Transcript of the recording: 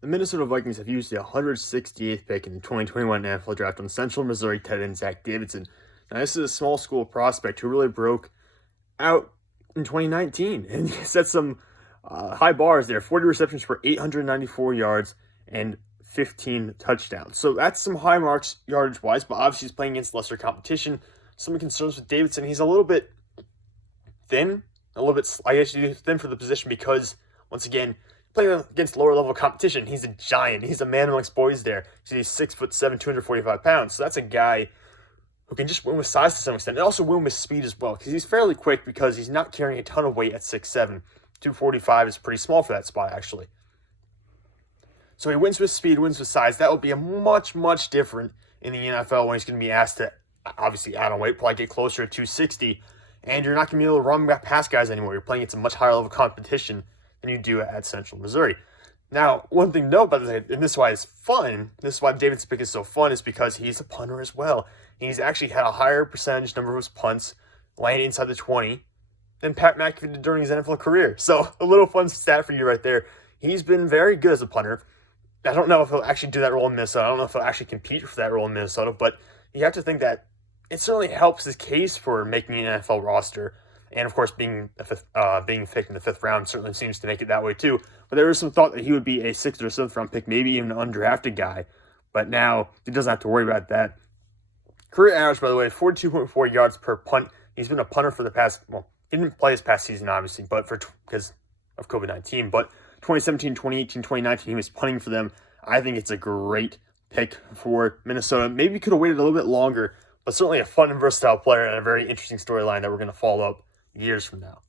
The Minnesota Vikings have used the 168th pick in the 2021 NFL Draft on Central Missouri tight end Zach Davidson. Now, this is a small school prospect who really broke out in 2019 and set some high bars there. 40 receptions for 894 yards and 15 touchdowns. So that's some high marks yardage-wise, but obviously he's playing against lesser competition. Some concerns with Davidson. He's a little bit thin, I guess you thin for the position because, once again, playing against lower level competition, he's a giant. He's a man amongst boys there. He's 6'7", 245 pounds. So that's a guy who can just win with size to some extent and also win with speed as well because he's fairly quick because he's not carrying a ton of weight at 6'7". 245 is pretty small for that spot, actually. So he wins with speed, wins with size. That will be a much different in the NFL when he's going to be asked to obviously add on weight, probably get closer to 260. And you're not going to be able to run past guys anymore. You're playing against a much higher level competition than you do at Central Missouri. Now, one thing to note about this, and this is why it's fun, this is why David's pick is so fun, is because he's a punter as well. He's actually had a higher percentage number of his punts landing inside the 20 than Pat McAfee did during his NFL career. So, a little fun stat for you right there. He's been very good as a punter. I don't know if he'll actually do that role in Minnesota. I don't know if he'll actually compete for that role in Minnesota, but you have to think that it certainly helps his case for making an NFL roster. And, of course, being picked in the 5th round certainly seems to make it that way, too. But there was some thought that he would be a 6th or 7th round pick, maybe even an undrafted guy. But now he doesn't have to worry about that. Career average, by the way, 42.4 yards per punt. He's been a punter for the past, well, he didn't play his past season, obviously, but because of COVID-19. But 2017, 2018, 2019, he was punting for them. I think it's a great pick for Minnesota. Maybe he could have waited a little bit longer, but certainly a fun and versatile player and a very interesting storyline that we're going to follow up years from now.